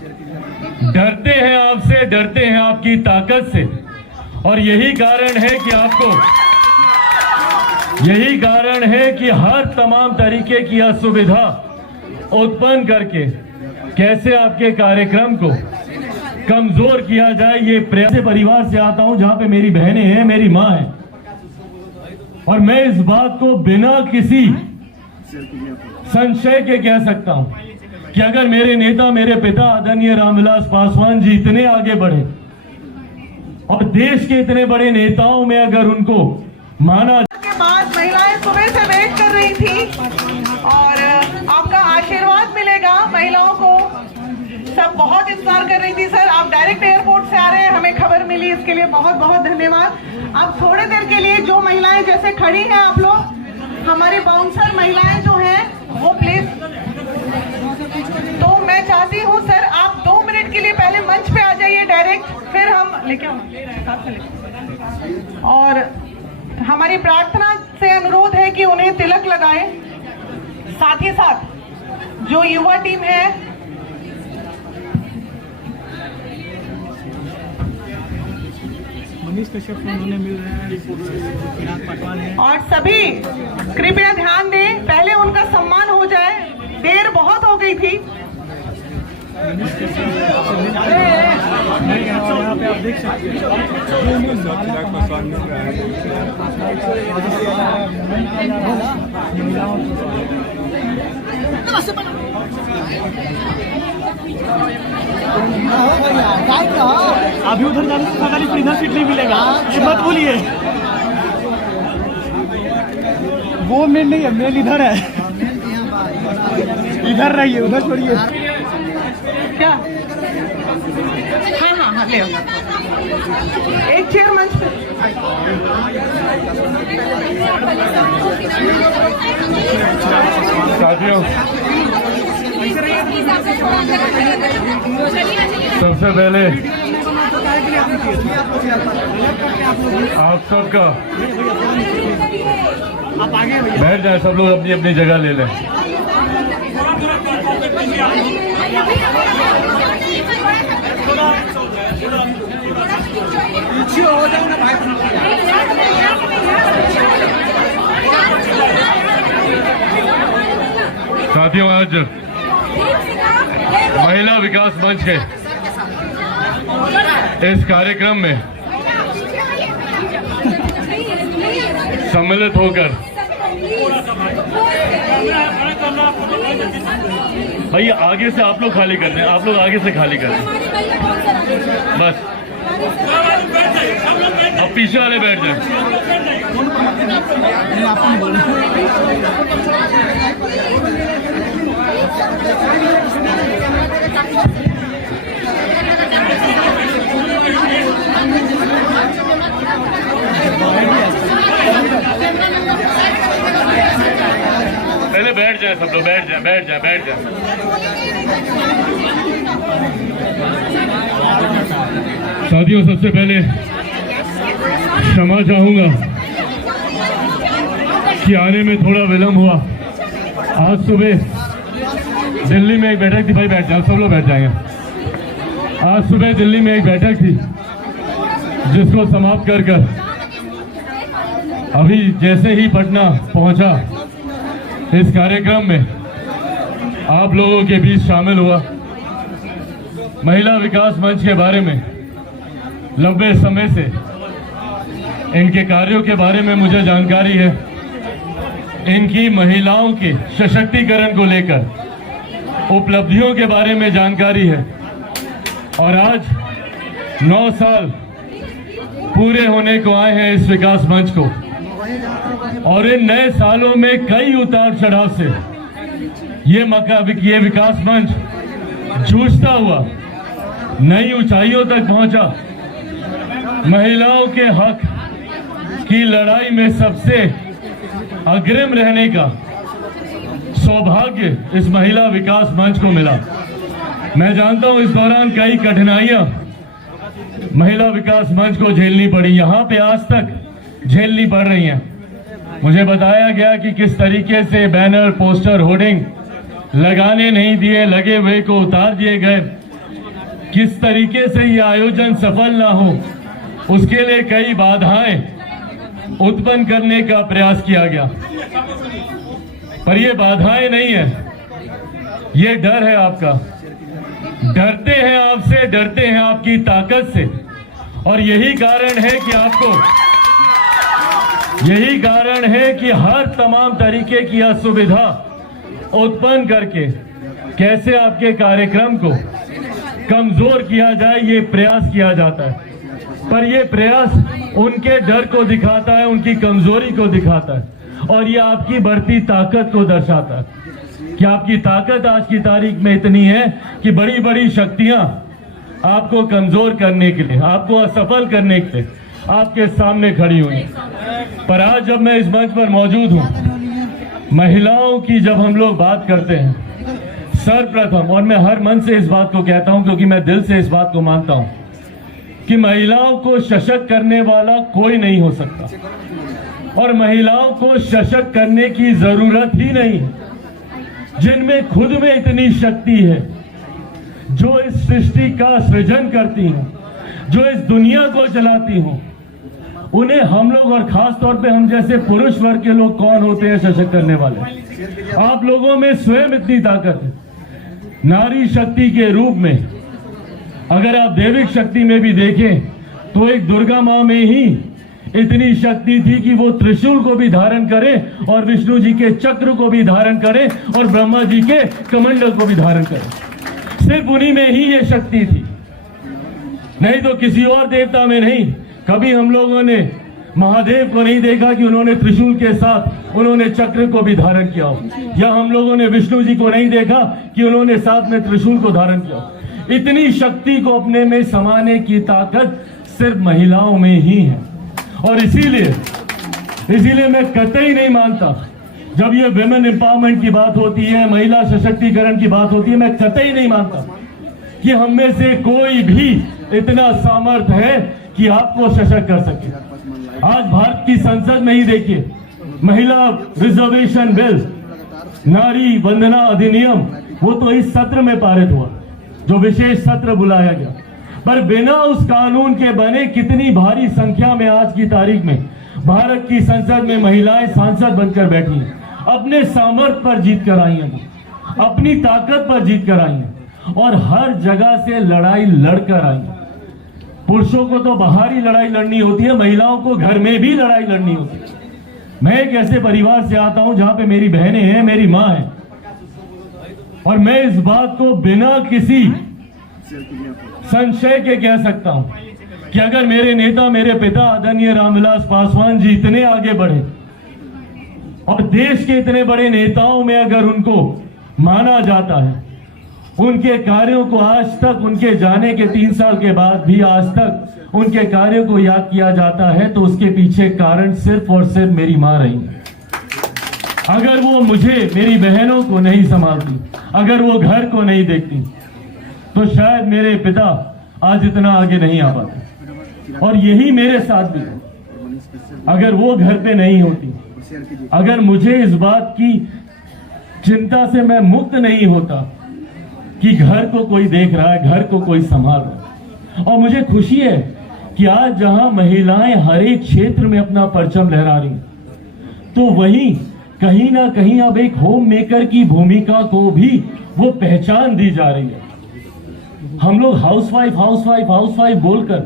डरते हैं आपसे, डरते हैं आपकी ताकत से। और यही कारण है कि हर तमाम तरीके की असुविधा उत्पन्न करके कैसे आपके कार्यक्रम को कमजोर किया जाए, ये प्रयास। परिवार से आता हूं जहां पे मेरी बहनें हैं, मेरी मां है, और मैं इस बात को बिना किसी संशय के कह सकता हूं कि अगर मेरे नेता, मेरे पिता आदरणीय रामविलास पासवान जी इतने आगे बढ़े और देश के इतने बड़े नेताओं में अगर उनको माना के बाद महिलाएं सुबह से वेट कर रही थी और आपका आशीर्वाद मिलेगा महिलाओं को। सब बहुत इंतजार कर रही थी। सर, आप डायरेक्ट एयरपोर्ट से आ रहे हैं, हमें खबर मिली, इसके लिए बहुत बहुत धन्यवाद। अब थोड़ी देर के लिए जो महिलाएं जैसे खड़ी हैं आप लोग, हमारे बाउंसर महिलाएं जो हैं वो प्लीज, तो मैं चाहती हूँ सर आप 2 मिनट के लिए पहले मंच पे आ जाइए डायरेक्ट, फिर हम लेके और हमारी प्रार्थना से अनुरोध है कि उन्हें तिलक लगाएं। साथ ही साथ जो युवा टीम है मनीष कश्यप उन्होंने मिल रहे हैं और सभी कृपया ध्यान दें, पहले उनका सम्मान हो जाए, देर बहुत हो गई थी। यहाँ पे आप देख सकते अभी उधर जाने से सरकारी इधर सीट नहीं मिलेगा, ये मत बोलिए। वो मेन नहीं है, मेन इधर है, इधर रहिए, उधर छोड़िए। क्या? हाँ ले आओ। एक चेयर मंच पे। साथियों, सबसे पहले आप सबका बैठ जाए, सब लोग अपनी अपनी जगह ले लें। साथियों, आज महिला विकास मंच के इस कार्यक्रम में सम्मिलित होकर भैया आगे से आप लोग खाली कर दें, आप लोग आगे से खाली कर दें बस। अब पीछे वाले बैठ जाए। पहले बैठ जाए, सब लोग बैठ जाए, बैठ जाए, बैठ जाए। साथियों, सबसे पहले क्षमा चाहूंगा कि आने में थोड़ा विलंब हुआ। आज सुबह दिल्ली में एक बैठक थी, भाई बैठ जाए, सब लोग बैठ जाएंगे। आज सुबह दिल्ली में एक बैठक थी जिसको समाप्त कर अभी जैसे ही पटना पहुंचा, इस कार्यक्रम में आप लोगों के बीच शामिल हुआ। महिला विकास मंच के बारे में लंबे समय से इनके कार्यों के बारे में मुझे जानकारी है। इनकी महिलाओं के सशक्तिकरण को लेकर उपलब्धियों के बारे में जानकारी है। और आज 9 साल पूरे होने को आए हैं इस विकास मंच को, और इन नए सालों में कई उतार चढ़ाव से ये विकास मंच जूझता हुआ नई ऊंचाइयों तक पहुंचा। महिलाओं के हक की लड़ाई में सबसे अग्रिम रहने का सौभाग्य इस महिला विकास मंच को मिला। मैं जानता हूं इस दौरान कई कठिनाइयां महिला विकास मंच को झेलनी पड़ी, यहां पे आज तक झेलनी पड़ रही हैं। मुझे बताया गया कि किस तरीके से बैनर, पोस्टर, होर्डिंग लगाने नहीं दिए, लगे हुए को उतार दिए गए। किस तरीके से ये आयोजन सफल ना हो उसके लिए कई बाधाएं उत्पन्न करने का प्रयास किया गया, पर ये बाधाएं नहीं है, ये डर है आपका। डरते हैं आपसे, डरते हैं आपकी ताकत से, और यही कारण है कि हर तमाम तरीके की असुविधा उत्पन्न करके कैसे आपके कार्यक्रम को कमजोर किया जाए, ये प्रयास किया जाता है। पर ये प्रयास उनके डर को दिखाता है, उनकी कमजोरी को दिखाता है, और ये आपकी बढ़ती ताकत को दर्शाता है कि आपकी ताकत आज की तारीख में इतनी है कि बड़ी बड़ी शक्तियां आपको कमजोर करने के लिए, आपको असफल करने के लिए आपके सामने खड़ी हुई। पर आज जब मैं इस मंच पर मौजूद हूं, महिलाओं की जब हम लोग बात करते हैं, सर्वप्रथम, और मैं हर मन से इस बात को कहता हूं क्योंकि मैं दिल से इस बात को मानता हूं कि महिलाओं को सशक्त करने वाला कोई नहीं हो सकता, और महिलाओं को सशक्त करने की जरूरत ही नहीं है। जिनमें खुद में इतनी शक्ति है, जो इस सृष्टि का सृजन करती हैं, जो इस दुनिया को चलाती हों, उन्हें हम लोग, और खास तौर पे हम जैसे पुरुष वर्ग के लोग कौन होते हैं सशक्त करने वाले? आप लोगों में स्वयं इतनी ताकत है। नारी शक्ति के रूप में अगर आप दैविक शक्ति में भी देखें तो एक दुर्गा मां में ही इतनी शक्ति थी कि वो त्रिशूल को भी धारण करे और विष्णु जी के चक्र को भी धारण करे और ब्रह्मा जी के कमंडल को भी धारण करे। सिर्फ उन्हीं में ही ये शक्ति थी, नहीं तो किसी और देवता में नहीं। कभी हम लोगों ने महादेव को नहीं देखा कि उन्होंने त्रिशूल के साथ उन्होंने चक्र को भी धारण किया हो, या हम लोगों ने विष्णु जी को नहीं देखा कि उन्होंने साथ में त्रिशूल को धारण किया हो। इतनी शक्ति को अपने में समाने की ताकत सिर्फ महिलाओं में ही है, और इसीलिए मैं कतई नहीं मानता, जब ये विमेन एम्पावरमेंट की बात होती है, महिला सशक्तिकरण की बात होती है, मैं कतई नहीं मानता कि हम में से कोई भी इतना सामर्थ्य है कि आपको सशक्त कर सके। आज भारत की संसद में ही देखिए, महिला रिजर्वेशन बिल, नारी वंदना अधिनियम, वो तो इस सत्र में पारित हुआ, जो विशेष सत्र बुलाया गया। पर बिना उस कानून के बने कितनी भारी संख्या में आज की तारीख में भारत की संसद में महिलाएं सांसद बनकर बैठी हैं, अपने सामर्थ्य पर जीत कर आई हैं, अपनी ताकत पर जीत कर आई हैं, और हर जगह से लड़ाई लड़कर आई हैं। पुरुषों को तो बाहर ही लड़ाई लड़नी होती है, महिलाओं को घर में भी लड़ाई लड़नी होती है। मैं एक ऐसे परिवार से आता हूं जहां पे मेरी बहनें हैं, मेरी मां है, और मैं इस बात को बिना किसी संशय के कह सकता हूं कि अगर मेरे नेता, मेरे पिता आदरणीय रामविलास पासवान जी इतने आगे बढ़े और देश के इतने बड़े नेताओं में अगर उनको माना जाता है, उनके कार्यों को आज तक, उनके जाने के 3 साल के बाद भी आज तक उनके कार्यों को याद किया जाता है, तो उसके पीछे कारण सिर्फ और सिर्फ मेरी मां रही। अगर वो मुझे, मेरी बहनों को नहीं संभालती, अगर वो घर को नहीं देखती, तो शायद मेरे पिता आज इतना आगे नहीं आ पाते। और यही मेरे साथ भी है, अगर वो घर पे नहीं होती, अगर मुझे इस बात की चिंता से मैं मुक्त नहीं होता कि घर को कोई देख रहा है, घर को कोई संभाल रहा है। और मुझे खुशी है कि आज जहां महिलाएं हर एक क्षेत्र में अपना परचम लहरा रही हैं, तो वहीं कहीं ना कहीं अब एक होम मेकर की भूमिका को भी वो पहचान दी जा रही है। हम लोग हाउसवाइफ बोलकर